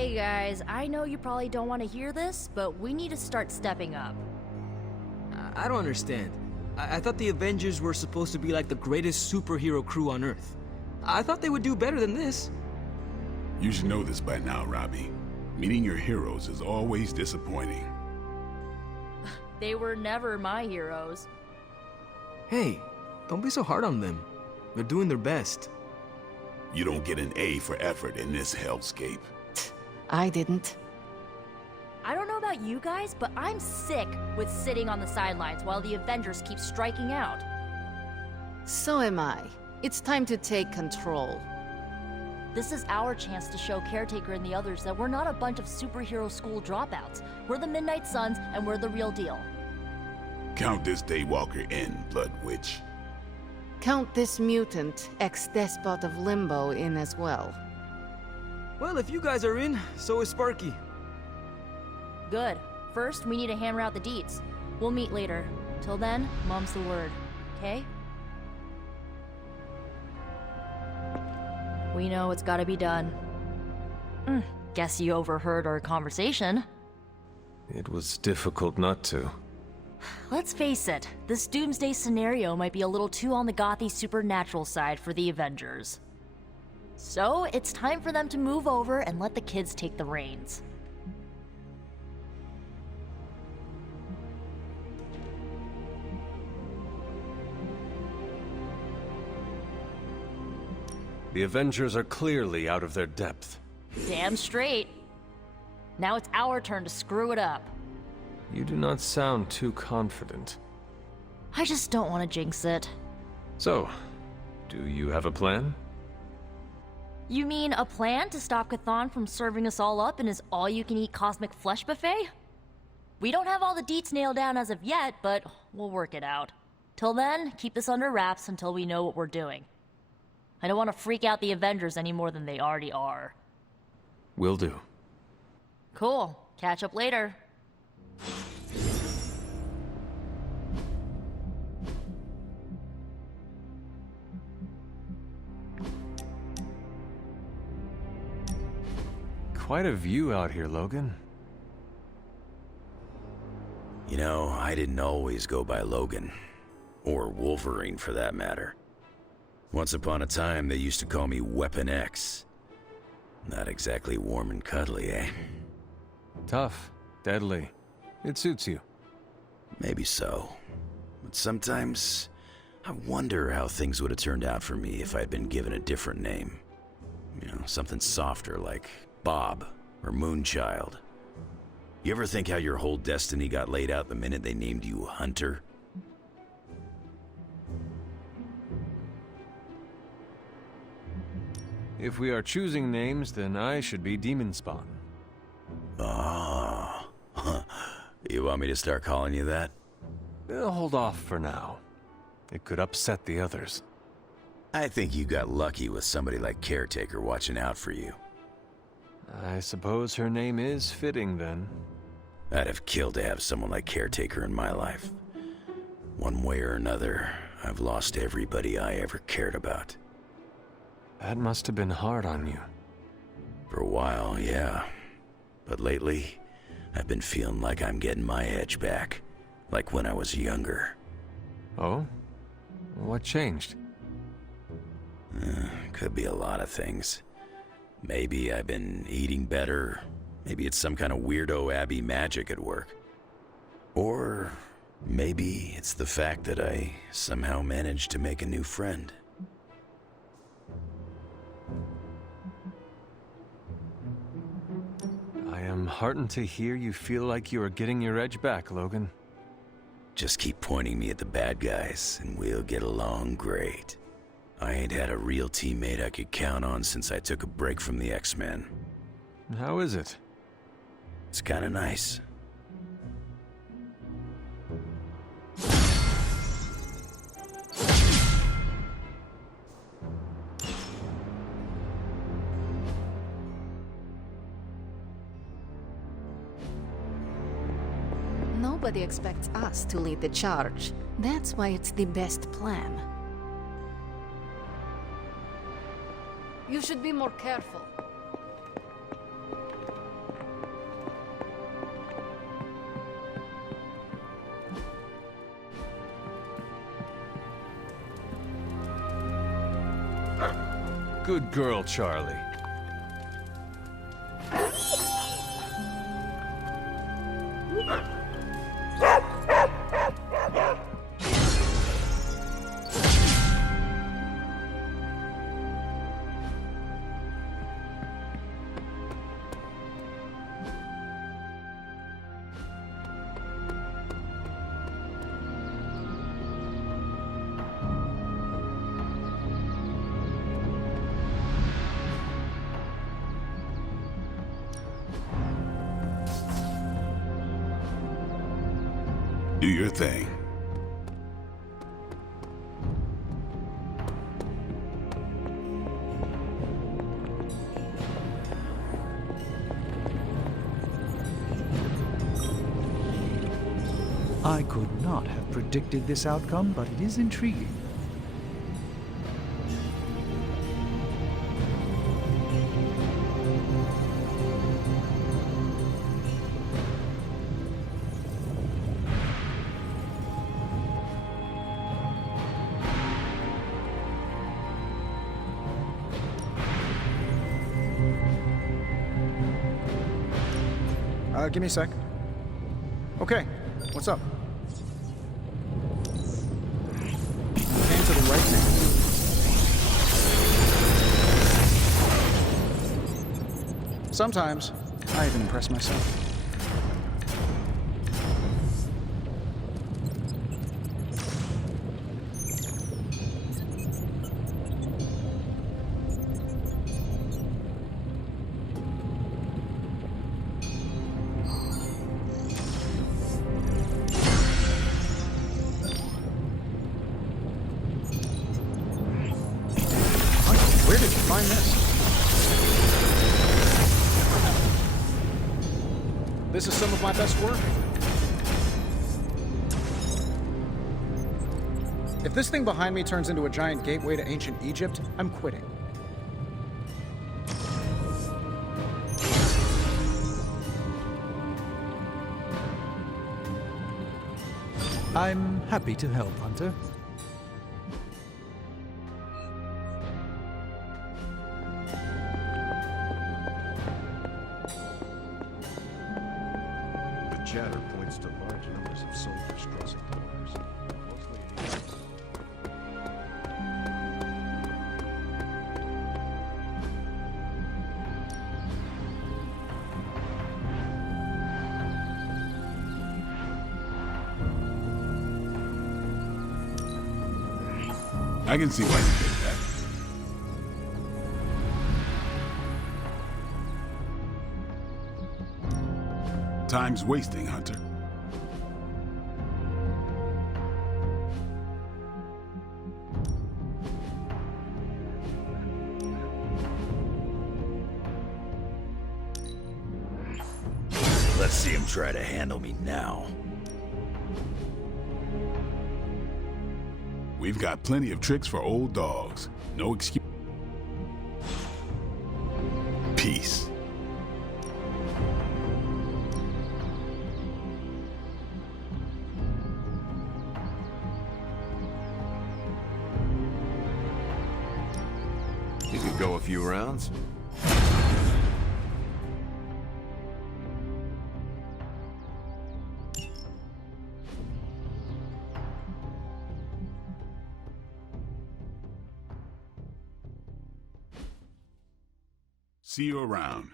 Hey guys, I know you probably don't want to hear this, but we need to start stepping up. I don't understand. I thought the Avengers were supposed to be like the greatest superhero crew on Earth. I thought they would do better than this. You should know this by now, Robbie. Meeting your heroes is always disappointing. They were never my heroes. Hey, don't be so hard on them. They're doing their best. You don't get an A for effort in this hellscape. I didn't. I don't know about you guys, but I'm sick with sitting on the sidelines while the Avengers keep striking out. So am I. It's time to take control. This is our chance to show Caretaker and the others that we're not a bunch of superhero school dropouts. We're the Midnight Suns, and we're the real deal. Count this Daywalker in, Blood Witch. Count this mutant, ex-despot of Limbo, in as well. Well, if you guys are in, so is Sparky. Good. First, we need to hammer out the deets. We'll meet later. Till then, mom's the word. Okay? We know it's gotta be done. Guess you overheard our conversation. It was difficult not to. Let's face it, this doomsday scenario might be a little too on the gothy supernatural side for the Avengers. So, it's time for them to move over and let the kids take the reins. The Avengers are clearly out of their depth. Damn straight. Now it's our turn to screw it up. You do not sound too confident. I just don't want to jinx it. So, do you have a plan? You mean a plan to stop Chthon from serving us all up in his all-you-can-eat cosmic flesh buffet? We don't have all the deets nailed down as of yet, but we'll work it out. Till then, keep this under wraps until we know what we're doing. I don't want to freak out the Avengers any more than they already are. Will do. Cool. Catch up later. Quite a view out here, Logan. You know, I didn't always go by Logan. Or Wolverine, for that matter. Once upon a time, they used to call me Weapon X. Not exactly warm and cuddly, eh? Tough, deadly. It suits you. Maybe so. But sometimes, I wonder how things would have turned out for me if I'd been given a different name. You know, something softer like Bob or Moonchild. You ever think how your whole destiny got laid out the minute they named you Hunter? If we are choosing names, then I should be Demon Spawn. Ah. You want me to start calling you that? Hold off for now. It could upset the others. I think you got lucky with somebody like Caretaker watching out for you. I suppose her name is fitting, then. I'd have killed to have someone like Caretaker in my life. One way or another, I've lost everybody I ever cared about. That must have been hard on you. For a while, yeah. But lately, I've been feeling like I'm getting my edge back. Like when I was younger. Oh? What changed? Could be a lot of things. Maybe I've been eating better. Maybe it's some kind of weirdo Abby magic at work. Or maybe it's the fact that I somehow managed to make a new friend. I am heartened to hear you feel like you are getting your edge back, Logan. Just keep pointing me at the bad guys, and we'll get along great. I ain't had a real teammate I could count on since I took a break from the X-Men. How is it? It's kinda nice. Nobody expects us to lead the charge. That's why it's the best plan. You should be more careful. Good girl, Charlie. Do your thing. I could not have predicted this outcome, but it is intriguing. Give me a sec. Okay, what's up? Came to the right man. Sometimes, I even impress myself. Where did you find this? This is some of my best work. If this thing behind me turns into a giant gateway to ancient Egypt, I'm quitting. I'm happy to help, Hunter. The chatter points to large numbers of soldiers crossing borders. Mostly I can see why you did that. Time's wasting, Hunter. Let's see him try to handle me now. We've got plenty of tricks for old dogs. No excuse. Peace. You could go a few rounds. See you around.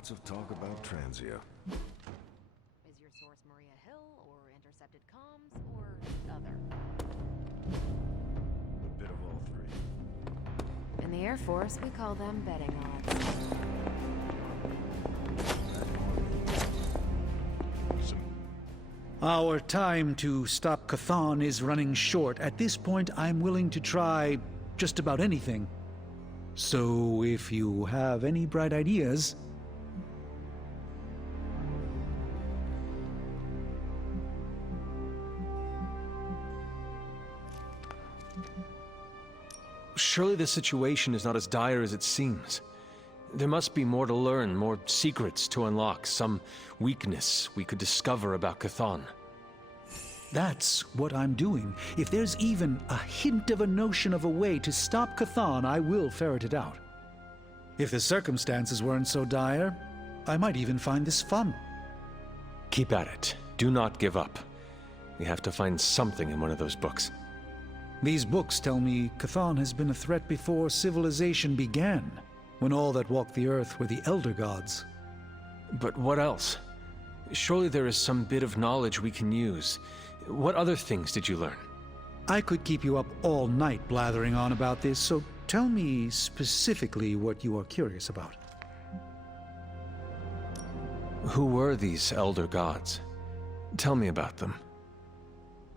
lots of talk about Transia. Is your source Maria Hill, or intercepted comms, or other? A bit of all three. In the Air Force, we call them betting odds. Our time to stop Chthon is running short. At this point, I'm willing to try just about anything. So if you have any bright ideas... Surely the situation is not as dire as it seems. There must be more to learn, more secrets to unlock, some weakness we could discover about Chthon. That's what I'm doing. If there's even a hint of a notion of a way to stop Chthon, I will ferret it out. If the circumstances weren't so dire, I might even find this fun. Keep at it. Do not give up. We have to find something in one of those books. These books tell me Chthon has been a threat before civilization began, when all that walked the earth were the Elder Gods. But what else? Surely there is some bit of knowledge we can use. What other things did you learn? I could keep you up all night blathering on about this, so tell me specifically what you are curious about. Who were these Elder Gods? Tell me about them.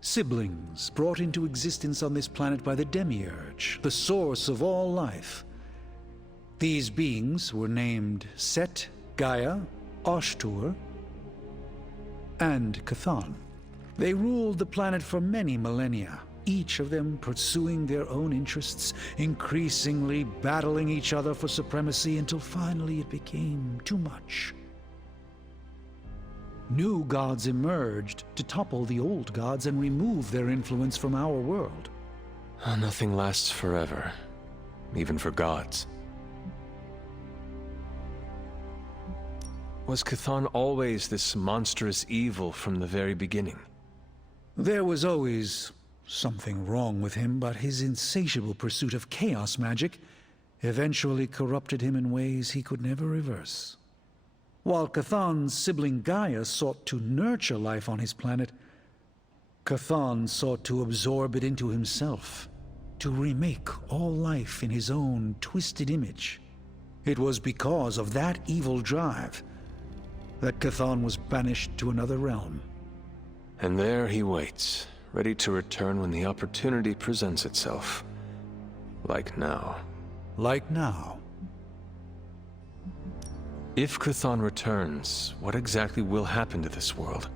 Siblings brought into existence on this planet by the Demiurge, the source of all life. These beings were named Set, Gaia, Ashtur, and Chthon. They ruled the planet for many millennia, each of them pursuing their own interests, increasingly battling each other for supremacy until finally it became too much. New gods emerged to topple the old gods and remove their influence from our world. Nothing lasts forever, even for gods. Was Chthon always this monstrous evil from the very beginning? There was always something wrong with him, but his insatiable pursuit of chaos magic eventually corrupted him in ways he could never reverse. While Chthon's sibling Gaia sought to nurture life on his planet, Chthon sought to absorb it into himself, to remake all life in his own twisted image. It was because of that evil drive that Chthon was banished to another realm. And there he waits, ready to return when the opportunity presents itself. Like now. Like now. If Chthon returns, what exactly will happen to this world?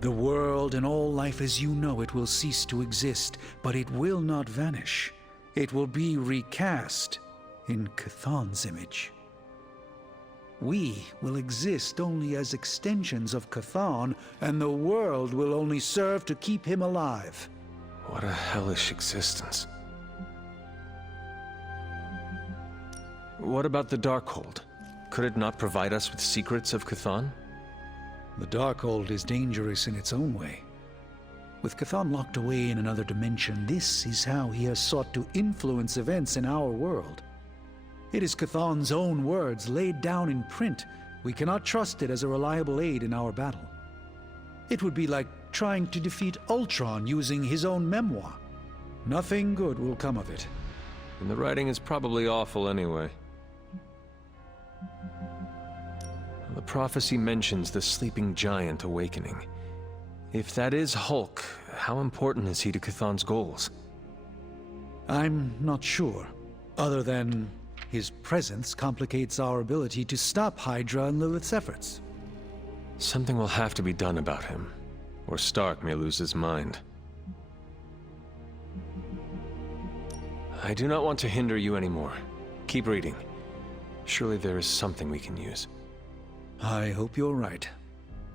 The world and all life as you know it will cease to exist, but it will not vanish. It will be recast in Chthon's image. We will exist only as extensions of Chthon, and the world will only serve to keep him alive. What a hellish existence. What about the Darkhold? Could it not provide us with secrets of Chthon? The Darkhold is dangerous in its own way. With Chthon locked away in another dimension, this is how he has sought to influence events in our world. It is Chthon's own words laid down in print. We cannot trust it as a reliable aid in our battle. It would be like trying to defeat Ultron using his own memoir. Nothing good will come of it. And the writing is probably awful anyway. The prophecy mentions the sleeping giant awakening. If that is Hulk, how important is he to Chthon's goals? I'm not sure, other than his presence complicates our ability to stop HYDRA and Lilith's efforts. Something will have to be done about him, or Stark may lose his mind. I do not want to hinder you anymore. Keep reading. Surely there is something we can use. I hope you're right.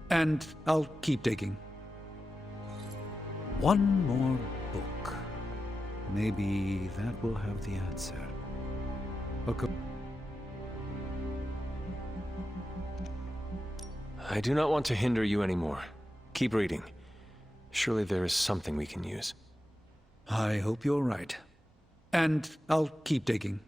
And I'll keep digging. One more book. Maybe that will have the answer. Okay. I do not want to hinder you anymore. Keep reading. Surely there is something we can use. I hope you're right. And I'll keep digging.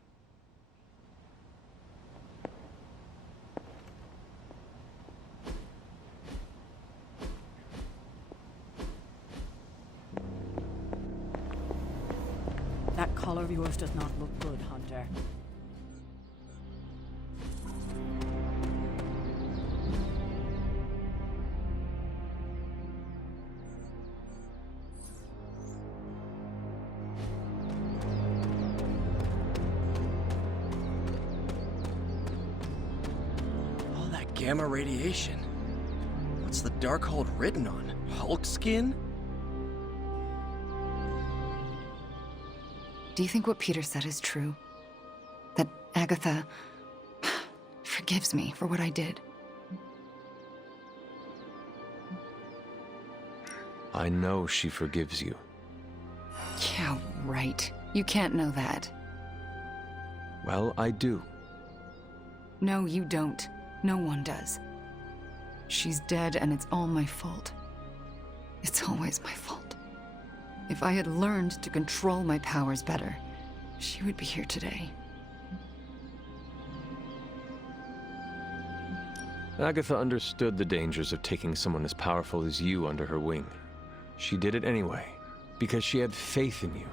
That collar of yours does not look good, Hunter. All that gamma radiation. What's the Darkhold written on? Hulk skin? Do you think what Peter said is true? That Agatha forgives me for what I did? I know she forgives you. Yeah, right. You can't know that. Well, I do. No, you don't. No one does. She's dead, and it's all my fault. It's always my fault. If I had learned to control my powers better, she would be here today. Agatha understood the dangers of taking someone as powerful as you under her wing. She did it anyway, because she had faith in you,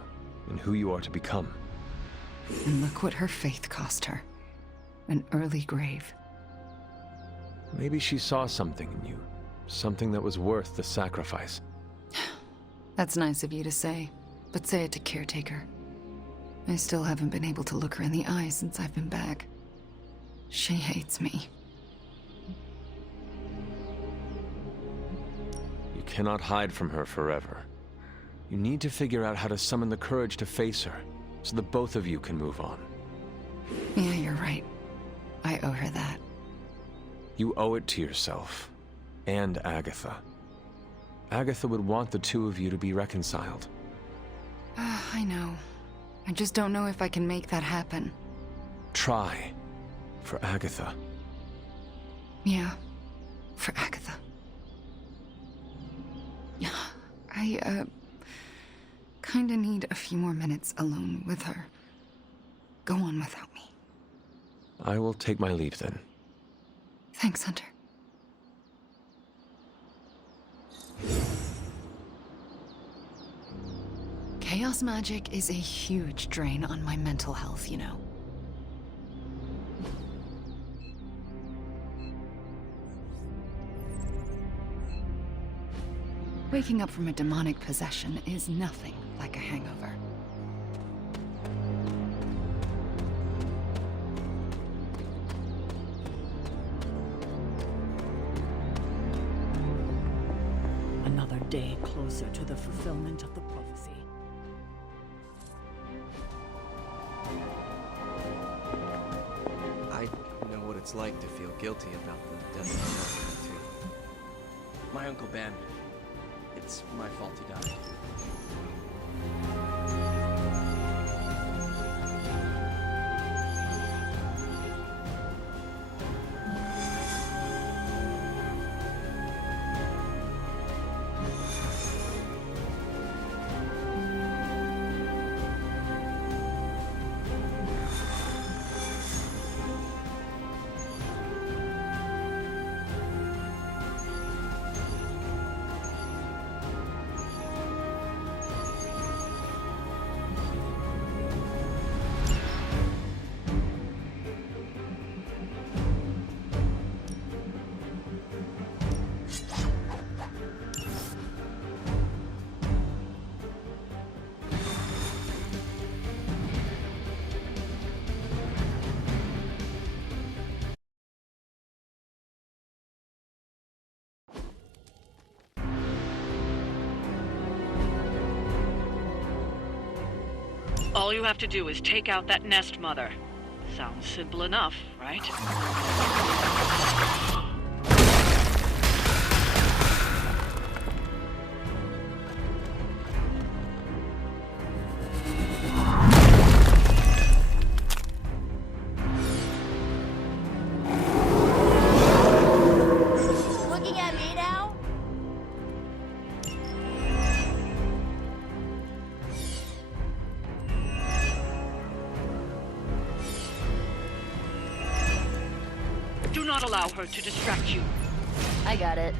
and who you are to become. And look what her faith cost her. An early grave. Maybe she saw something in you, something that was worth the sacrifice. That's nice of you to say, but say it to Caretaker. I still haven't been able to look her in the eye since I've been back. She hates me. You cannot hide from her forever. You need to figure out how to summon the courage to face her, so that both of you can move on. Yeah, you're right. I owe her that. You owe it to yourself, and Agatha. Agatha would want the two of you to be reconciled. I know. I just don't know if I can make that happen. Try. For Agatha. Yeah, for Agatha. I, kinda need a few more minutes alone with her. Go on without me. I will take my leave then. Thanks, Hunter. Chaos magic is a huge drain on my mental health, you know. Waking up from a demonic possession is nothing like a hangover. Another day closer to the fulfillment of the prophecy. I know what it's like to feel guilty about the death of my husband, too. My Uncle Ben. It's my fault he died. All you have to do is take out that nest mother. Sounds simple enough, right? Looking at me now? Do not allow her to distract you. I got it.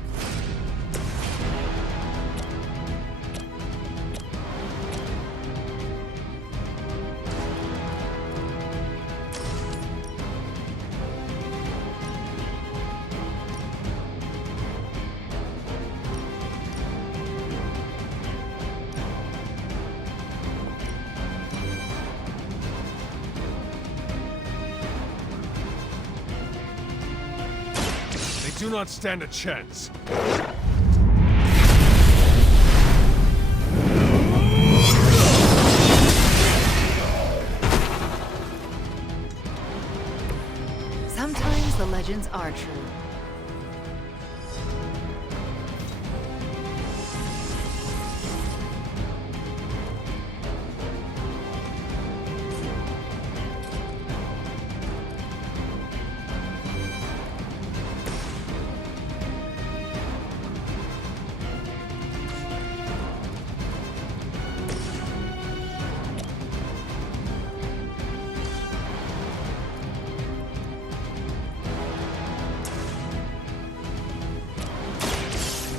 Do not stand a chance. Sometimes the legends are true.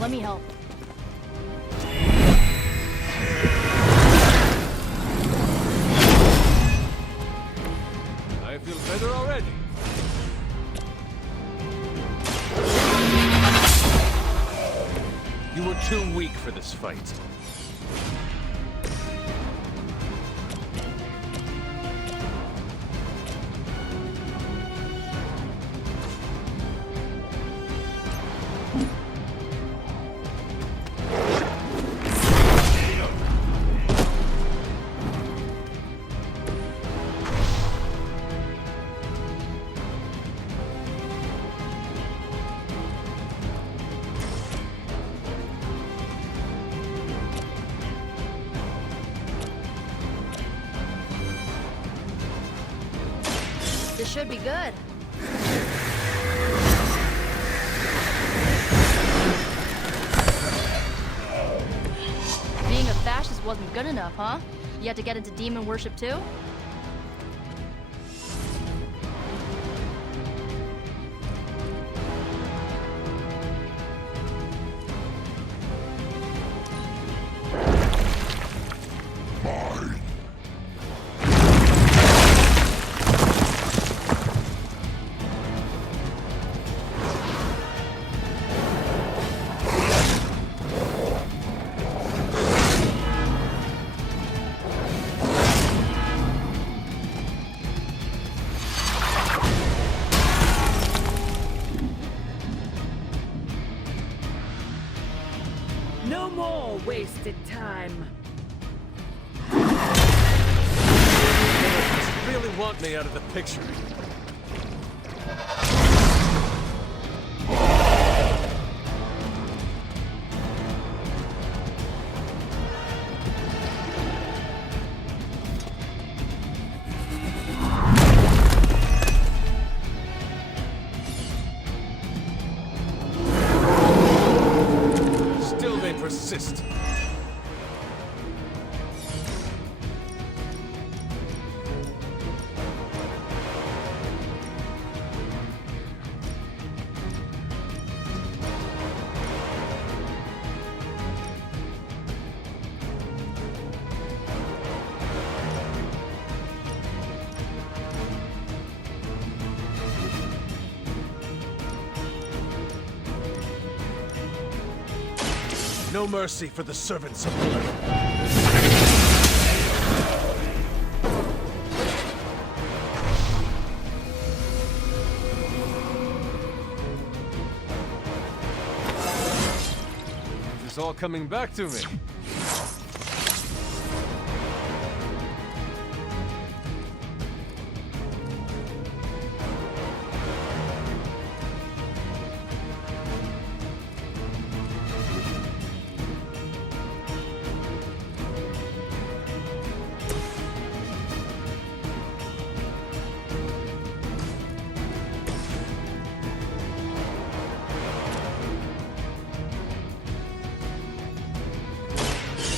Let me help. I feel better already. You were too weak for this fight. This should be good. Being a fascist wasn't good enough, huh? You had to get into demon worship too? No more wasted time. You really want me out of the picture. Still they persist. No mercy for the servants of the earth. It's all coming back to me.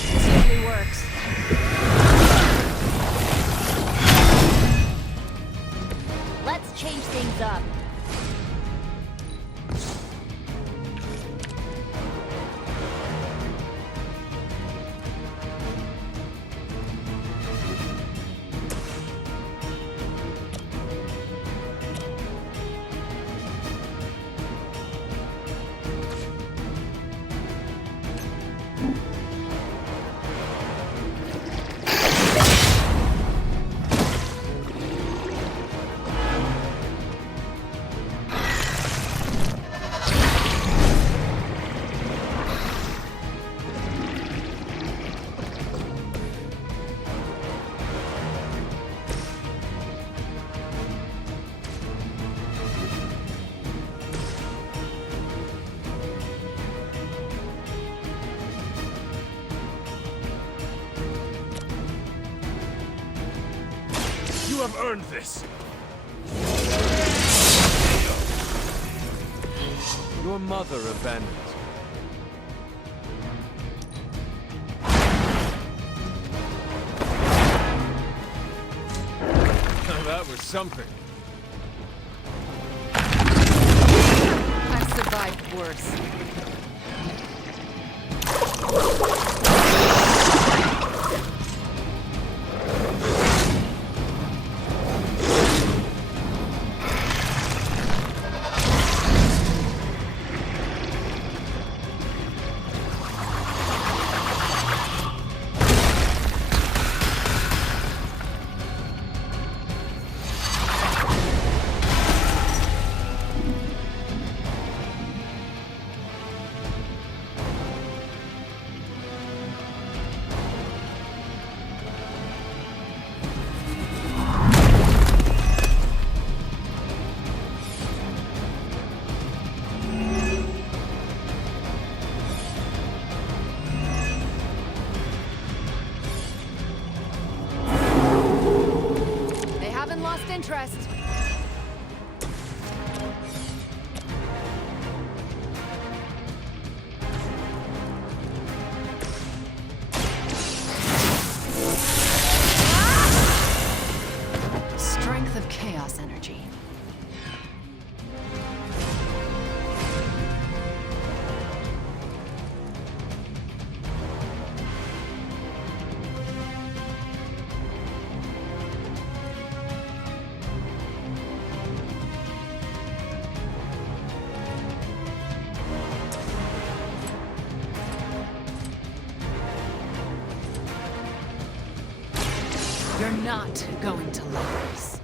Usually works. Let's change things up. You have earned this. Your mother abandoned you. That was something. I've survived worse. interest. Strength of chaos energy. You're not going to love this.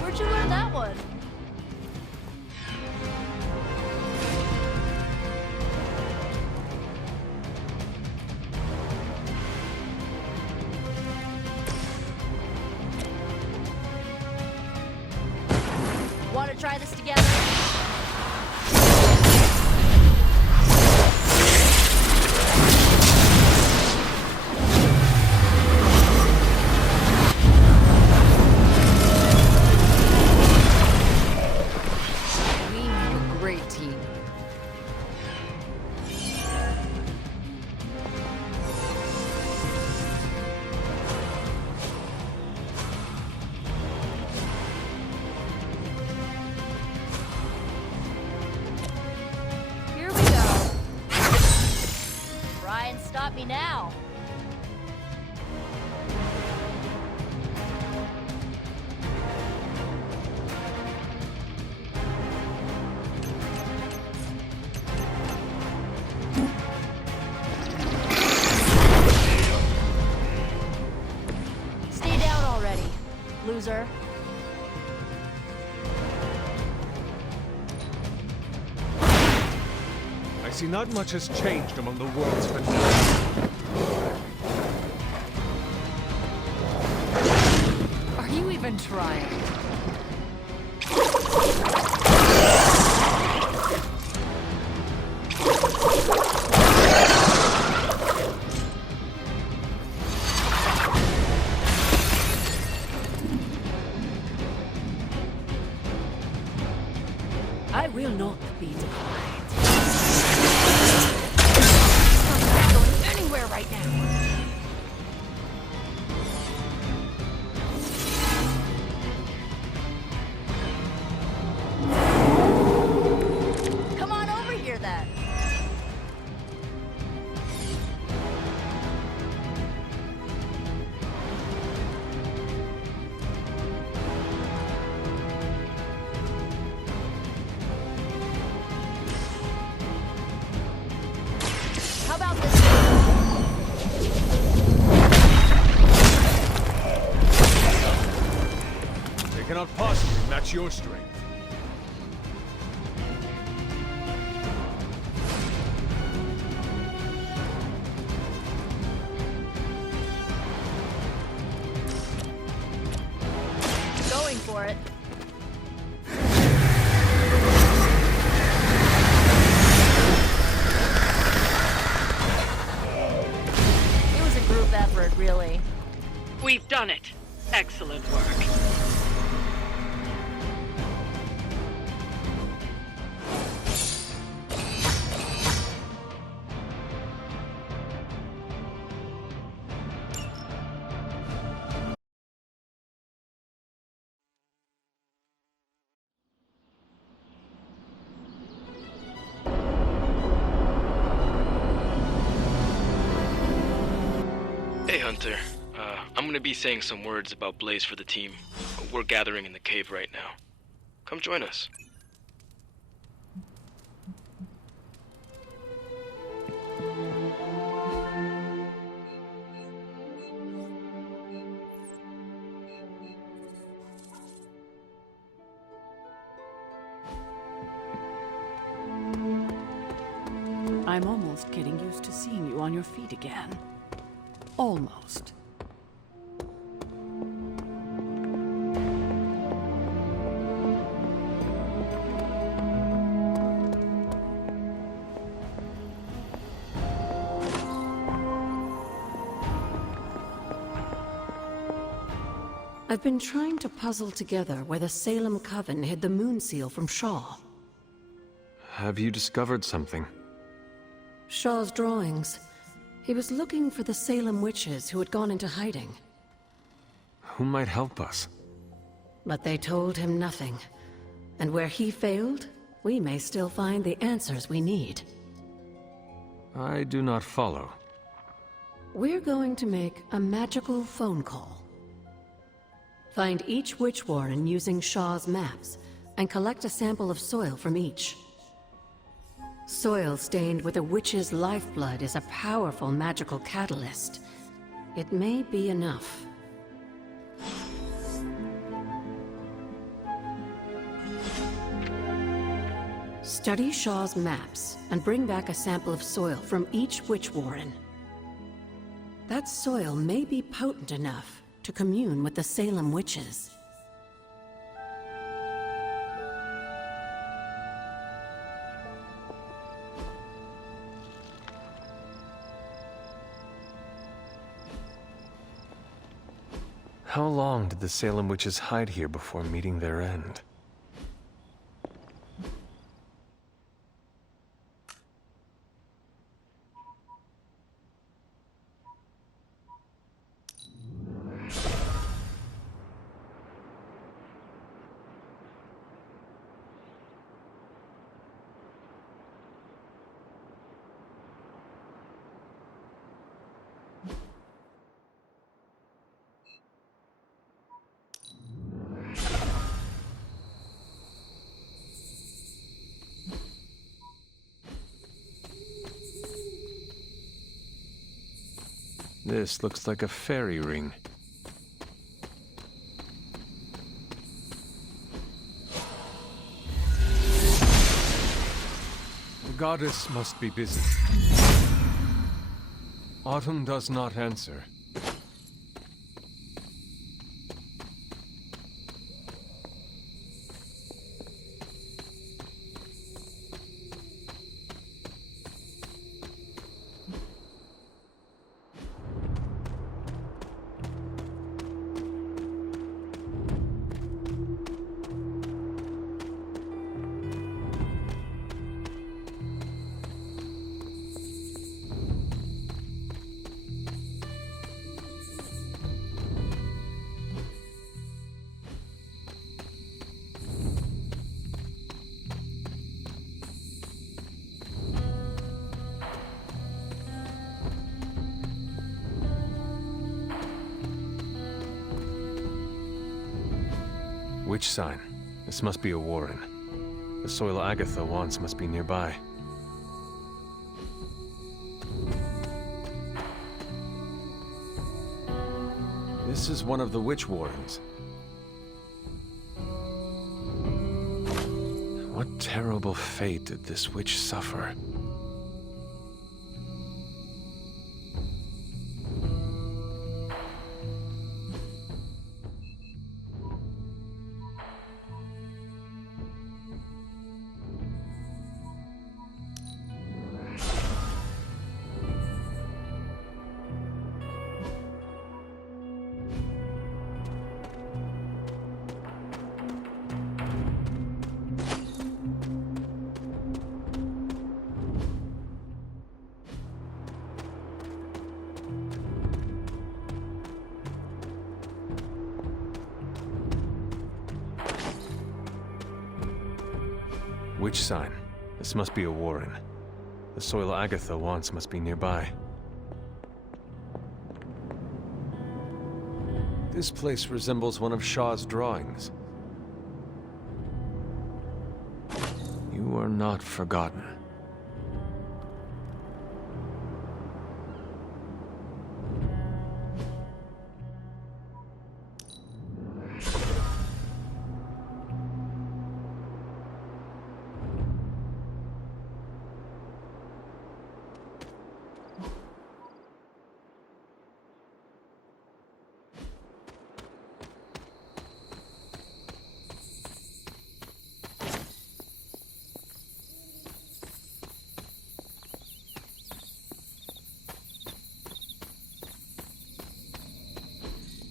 Where'd you learn that one? Want to try this together? Stop me now. Stay down already, loser. I see not much has changed among the worlds beneath. Are you even trying? I will not be defied. I'm not going anywhere right now. Come on over here then. How about this? They cannot possibly match your strength. Going for it. It was a group effort, really. We've done it. Excellent work. Hey, Hunter. I'm gonna be saying some words about Blaze for the team. We're gathering in the cave right now. Come join us. I'm almost getting used to seeing you on your feet again. Almost. I've been trying to puzzle together where the Salem Coven hid the moon seal from Shaw. Have you discovered something? Shaw's drawings. He was looking for the Salem witches who had gone into hiding. Who might help us? But they told him nothing. And where he failed, we may still find the answers we need. I do not follow. We're going to make a magical phone call. Find each witch warren using Shaw's maps, and collect a sample of soil from each. Soil stained with a witch's lifeblood is a powerful magical catalyst. It may be enough. Study Shaw's maps, and bring back a sample of soil from each witch warren. That soil may be potent enough to commune with the Salem witches. How long did the Salem witches hide here before meeting their end? This looks like a fairy ring. The goddess must be busy. Autumn does not answer. Witch sign. This must be a warren. The soil Agatha wants must be nearby. This is one of the witch warrens. What terrible fate did this witch suffer? Witch sign. This must be a warren. The soil Agatha wants must be nearby. This place resembles one of Shaw's drawings. You are not forgotten.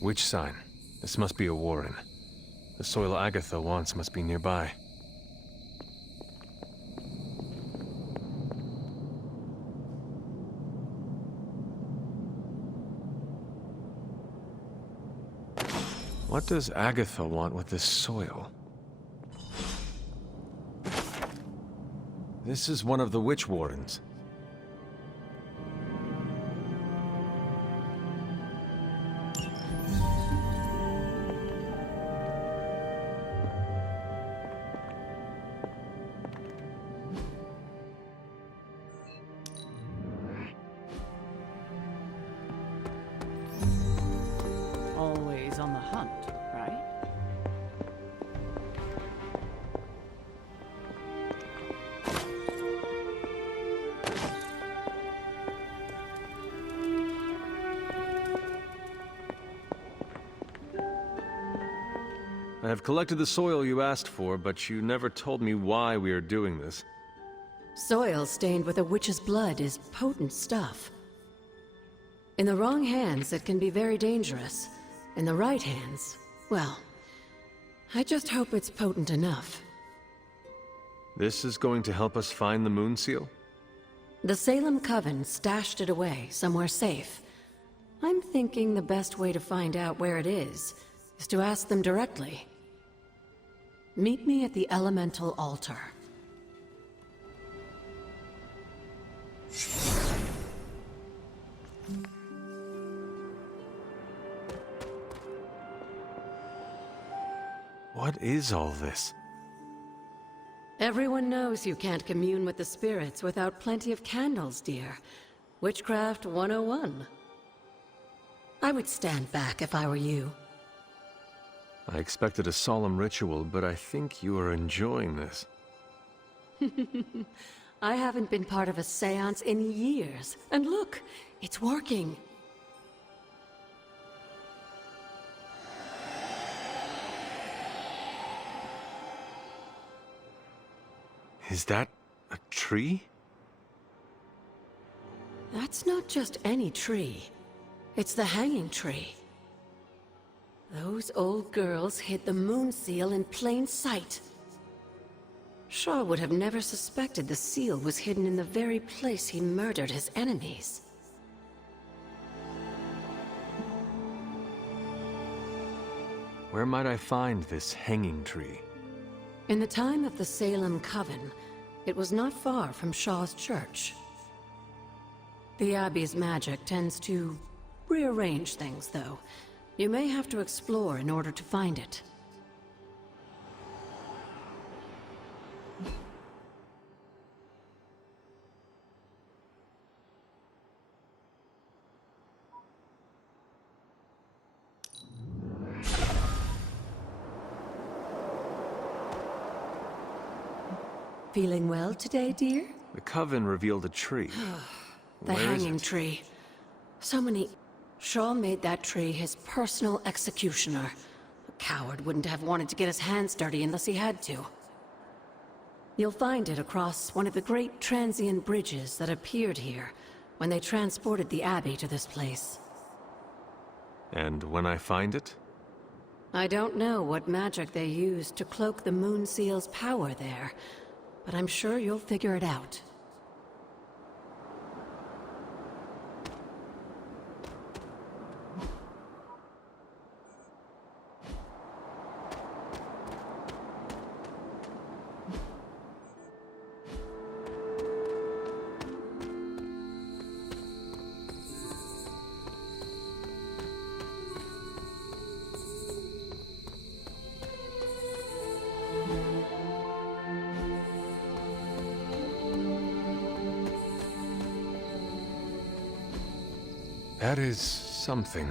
Witch sign. This must be a warren. The soil Agatha wants must be nearby. What does Agatha want with this soil? This is one of the witch wardens. Always on the hunt, right? I have collected the soil you asked for, but you never told me why we are doing this. Soil stained with a witch's blood is potent stuff. In the wrong hands, it can be very dangerous. In the right hands, well, I just hope it's potent enough. This is going to help us find the moon seal? The Salem Coven stashed it away somewhere safe. I'm thinking the best way to find out where it is to ask them directly. Meet me at the elemental altar. What is all this? Everyone knows you can't commune with the spirits without plenty of candles, dear. Witchcraft 101. I would stand back if I were you. I expected a solemn ritual, but I think you are enjoying this. I haven't been part of a seance in years. And look, it's working. Is that a tree? That's not just any tree. It's the hanging tree. Those old girls hid the moon seal in plain sight. Shaw would have never suspected the seal was hidden in the very place he murdered his enemies. Where might I find this hanging tree? In the time of the Salem Coven, it was not far from Shaw's church. The Abbey's magic tends to rearrange things, though. You may have to explore in order to find it. Feeling well today, dear? The Coven revealed a tree. The Where is hanging it? tree. So many... Shaw made that tree his personal executioner. A coward wouldn't have wanted to get his hands dirty unless he had to. You'll find it across one of the great transient bridges that appeared here when they transported the Abbey to this place. And when I find it? I don't know what magic they used to cloak the moon seal's power there, but I'm sure you'll figure it out. That is something.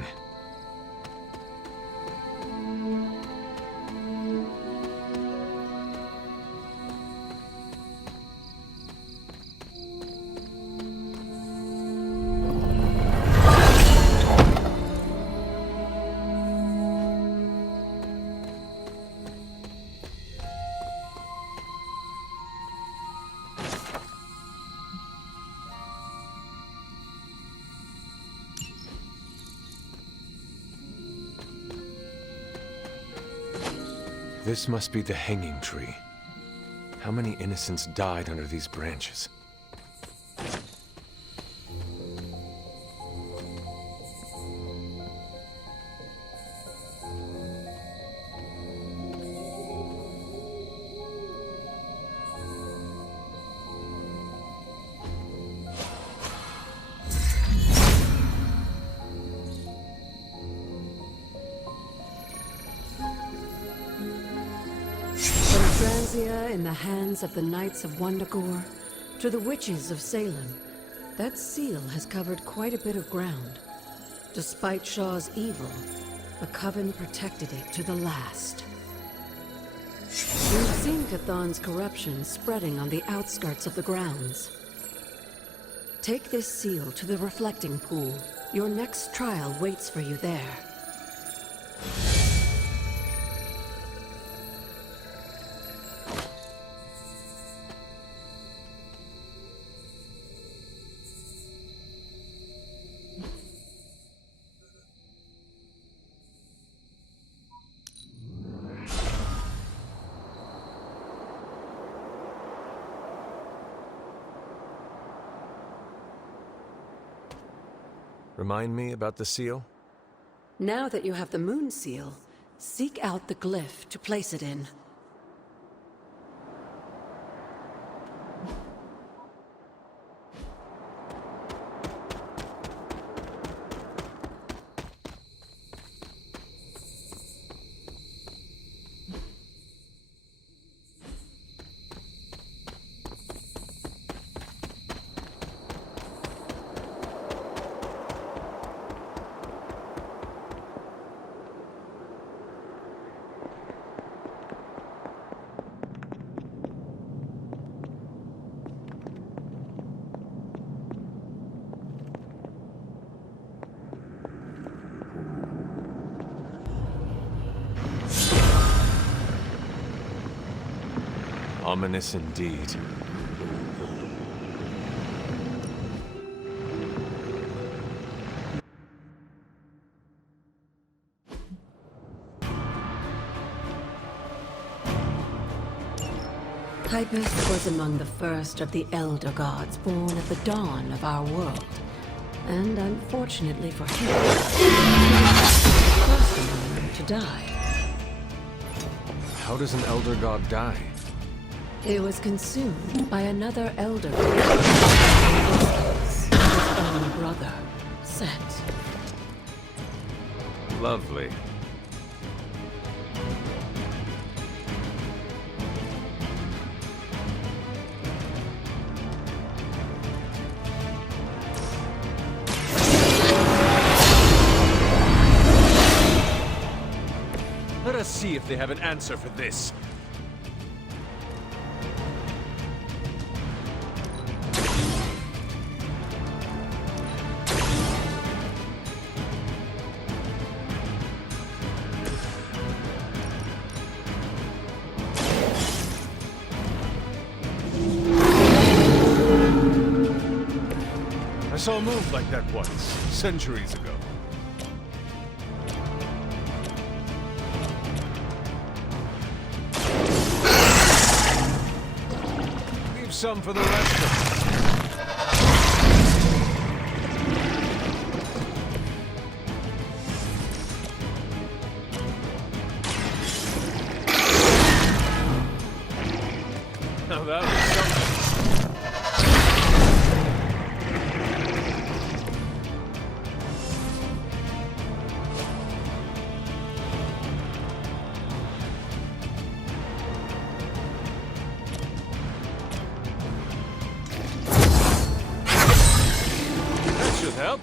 This must be the hanging tree. How many innocents died under these branches? In the hands of the Knights of Wundagore to the witches of Salem, that seal has covered quite a bit of ground. Despite Shaw's evil, the Coven protected it to the last. We've seen Chthon's corruption spreading on the outskirts of the grounds. Take this seal to the reflecting pool. Your next trial waits for you there. Remind me about the seal? Now that you have the moon seal, seek out the glyph to place it in. Ominous indeed. Typus was among the first of the Elder Gods born at the dawn of our world. And unfortunately for him, first among them to die. How does an Elder God die? It was consumed by another Elder God. His own brother, Set. Lovely. Let us see if they have an answer for this. I saw a move like that once, centuries ago. Leave some for the rest of us. Now that was something. Help?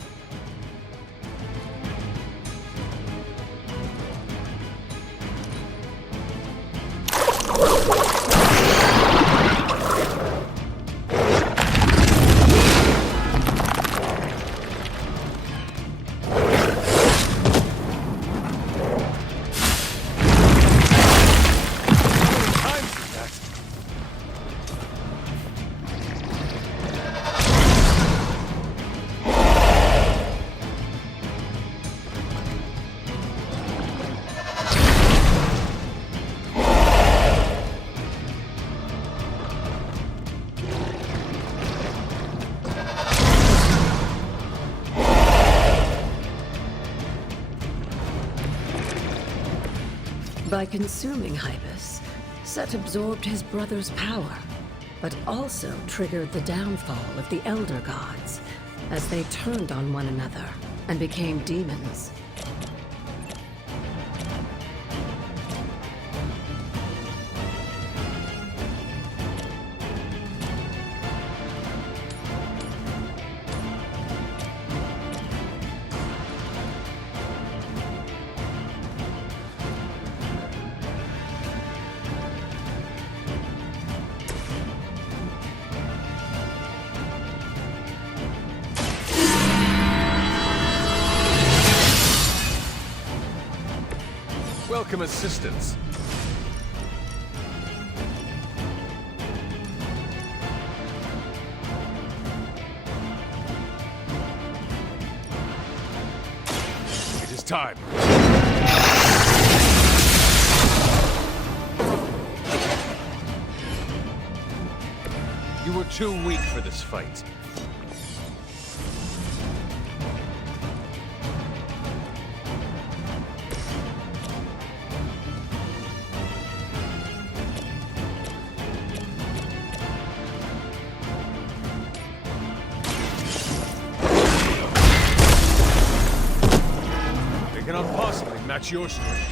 By consuming Hypus, Set absorbed his brother's power, but also triggered the downfall of the Elder Gods as they turned on one another and became demons. Welcome assistance. It is time. You were too weak for this fight. Cannot possibly match your strength.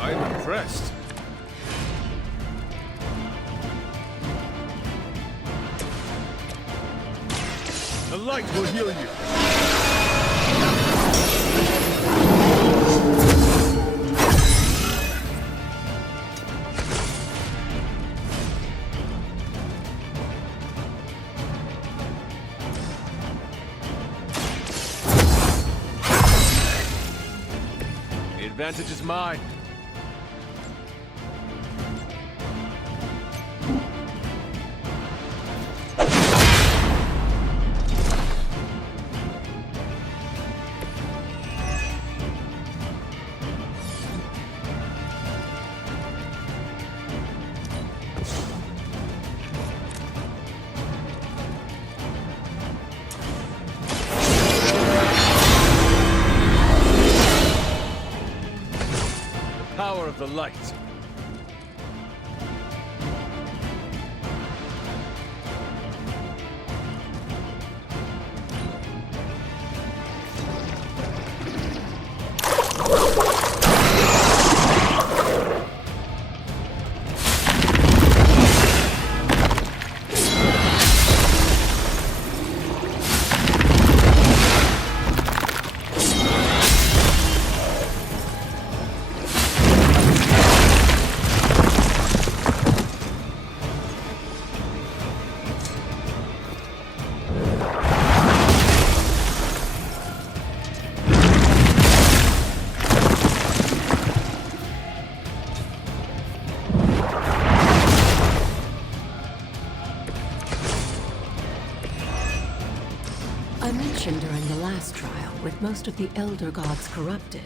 I am impressed. The light will heal you. The advantage is mine. Power of the light. I mentioned during the last trial, with most of the Elder Gods corrupted,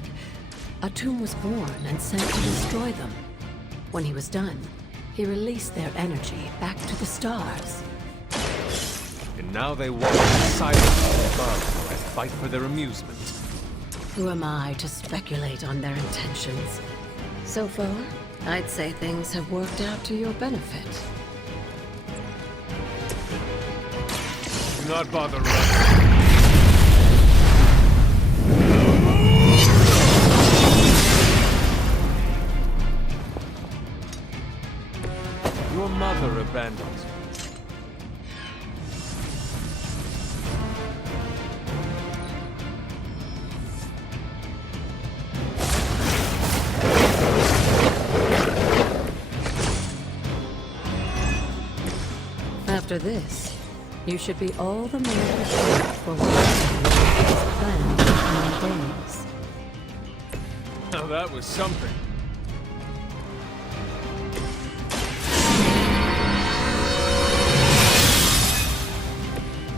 a tomb was born and sent to destroy them. When he was done, he released their energy back to the stars. And now they walk silently above and fight for their amusement. Who am I to speculate on their intentions? So far, I'd say things have worked out to your benefit. Do not bother running. Your mother abandoned you. After this, you should be all the more prepared for what planned in coming days. Now that was something.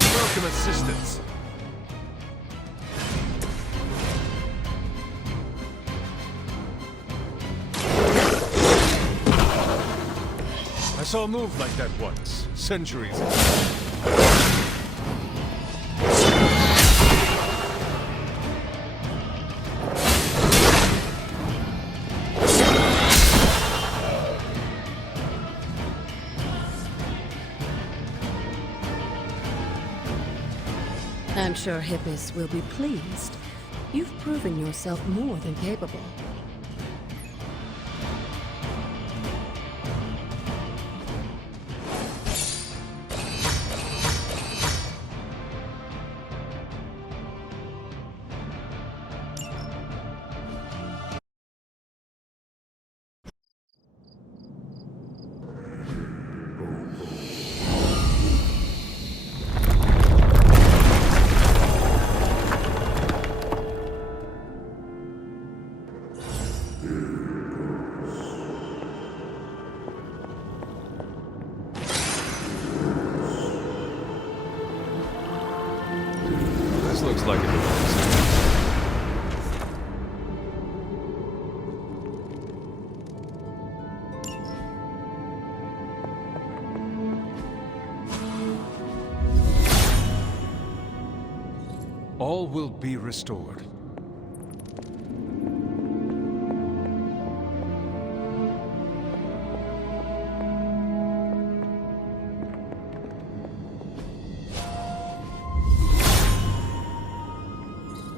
Welcome assistance. saw a move like that once, centuries ago. I'm sure Hippus will be pleased. You've proven yourself more than capable. This looks like a All will be restored.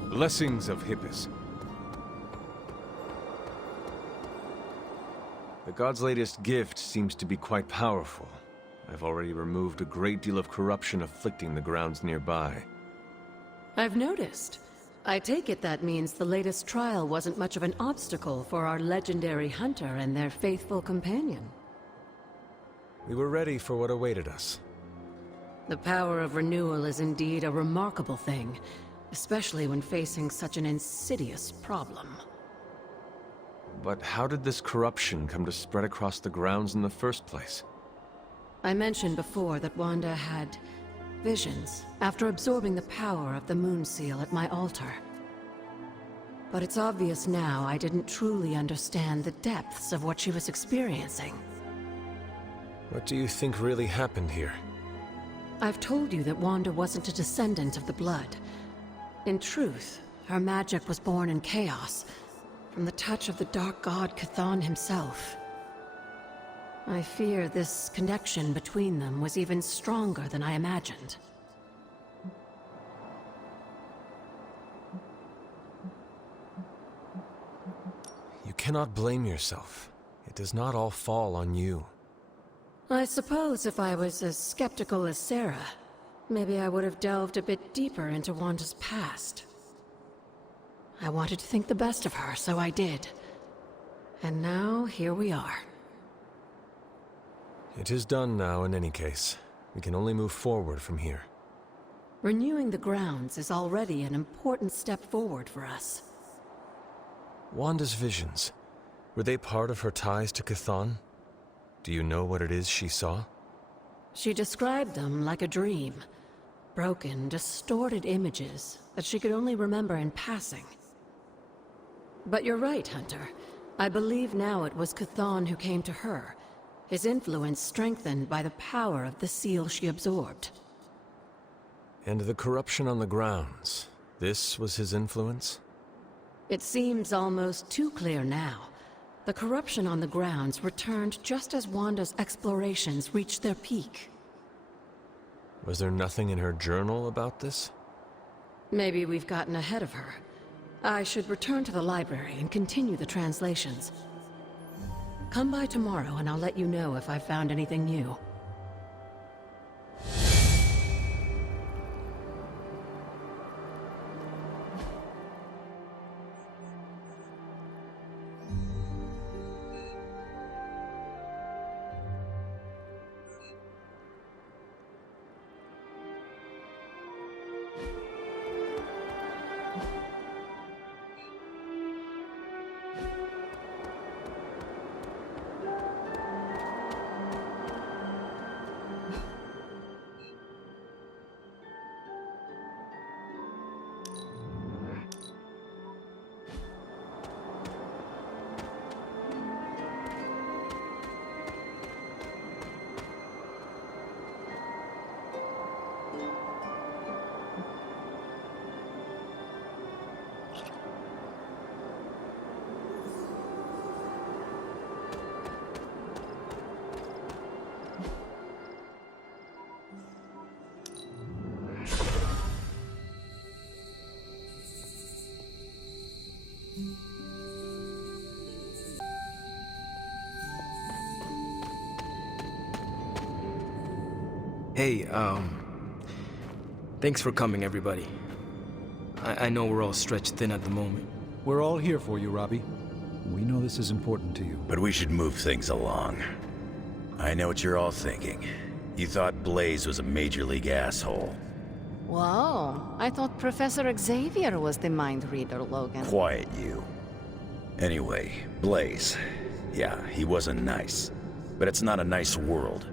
Blessings of Hippus. The god's latest gift seems to be quite powerful. I've already removed a great deal of corruption afflicting the grounds nearby. I've noticed. I take it that means the latest trial wasn't much of an obstacle for our legendary hunter and their faithful companion. We were ready for what awaited us. The power of renewal is indeed a remarkable thing, especially when facing such an insidious problem. But how did this corruption come to spread across the grounds in the first place? I mentioned before that Wanda had visions after absorbing the power of the moon seal at my altar. But it's obvious now I didn't truly understand the depths of what she was experiencing. What do you think really happened here? I've told you that Wanda wasn't a descendant of the blood. In truth, her magic was born in chaos, from the touch of the dark god Chthon himself. I fear this connection between them was even stronger than I imagined. You cannot blame yourself. It does not all fall on you. I suppose if I was as skeptical as Sarah, maybe I would have delved a bit deeper into Wanda's past. I wanted to think the best of her, so I did. And now, here we are. It is done now in any case. We can only move forward from here. Renewing the grounds is already an important step forward for us. Wanda's visions, were they part of her ties to Chthon? Do you know what it is she saw? She described them like a dream. Broken, distorted images that she could only remember in passing. But you're right, Hunter. I believe now it was Chthon who came to her, his influence strengthened by the power of the seal she absorbed. And the corruption on the grounds, this was his influence? It seems almost too clear now. The corruption on the grounds returned just as Wanda's explorations reached their peak. Was there nothing in her journal about this? Maybe we've gotten ahead of her. I should return to the library and continue the translations. Come by tomorrow and I'll let you know if I've found anything new. Hey, thanks for coming, everybody. I know we're all stretched thin at the moment. We're all here for you, Robbie. We know this is important to you. But we should move things along. I know what you're all thinking. You thought Blaze was a major league asshole. Whoa, I thought Professor Xavier was the mind reader, Logan. Quiet, you. Anyway, Blaze. Yeah, he wasn't nice. But it's not a nice world.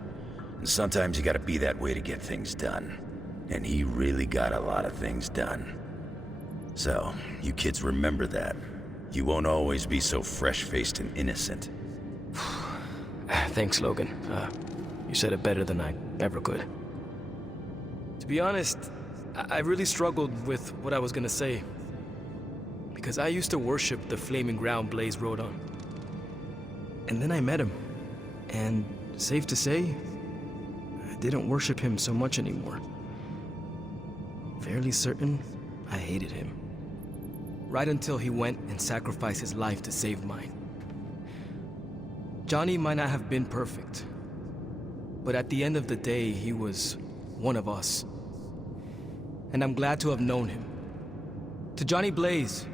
And sometimes you gotta be that way to get things done. And he really got a lot of things done. So, you kids remember that. You won't always be so fresh-faced and innocent. Thanks, Logan. You said it better than I ever could. To be honest, I really struggled with what I was gonna say. Because I used to worship the flaming ground Blaze rode on. And then I met him. And safe to say, I didn't worship him so much anymore. Fairly certain I hated him. Right until he went and sacrificed his life to save mine. Johnny might not have been perfect, but at the end of the day, he was one of us. And I'm glad to have known him. To Johnny Blaze.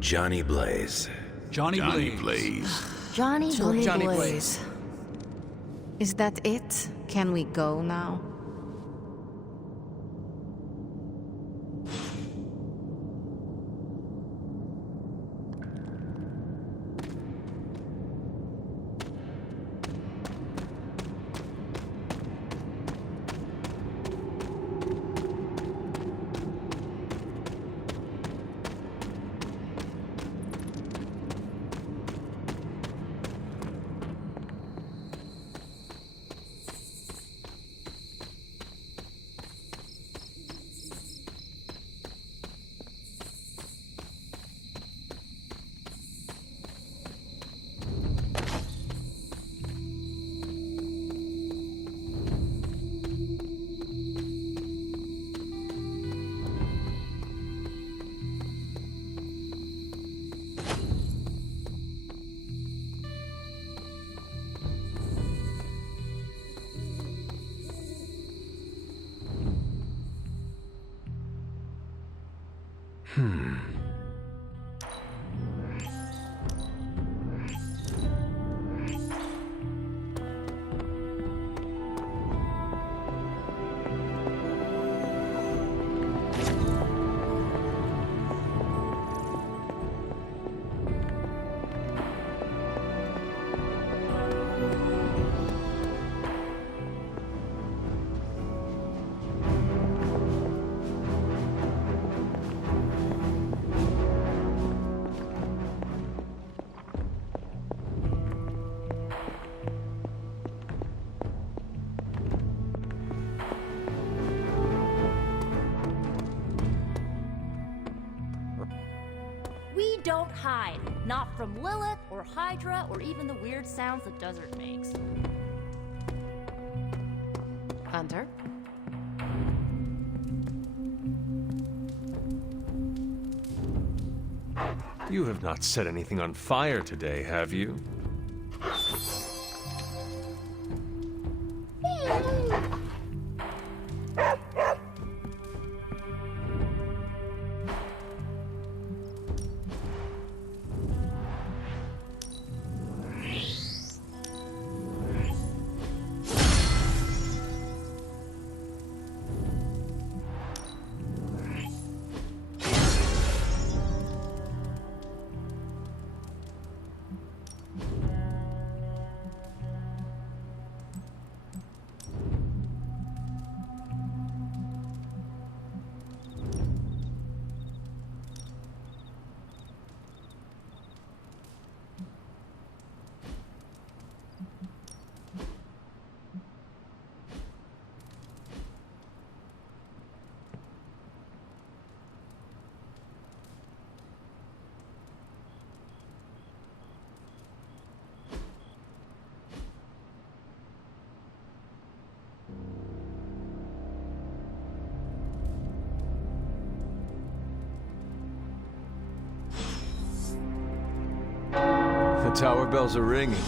Johnny Blaze. Johnny Blaze. Johnny Johnny Blaze. Is that it? Can we go now? We don't hide. Not from Lilith, or Hydra, or even the weird sounds the desert makes. Hunter? You have not set anything on fire today, have you? The tower bells are ringing.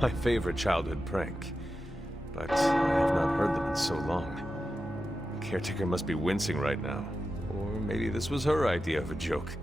My favorite childhood prank. But I have not heard them in so long. Caretaker must be wincing right now. Or maybe this was her idea of a joke.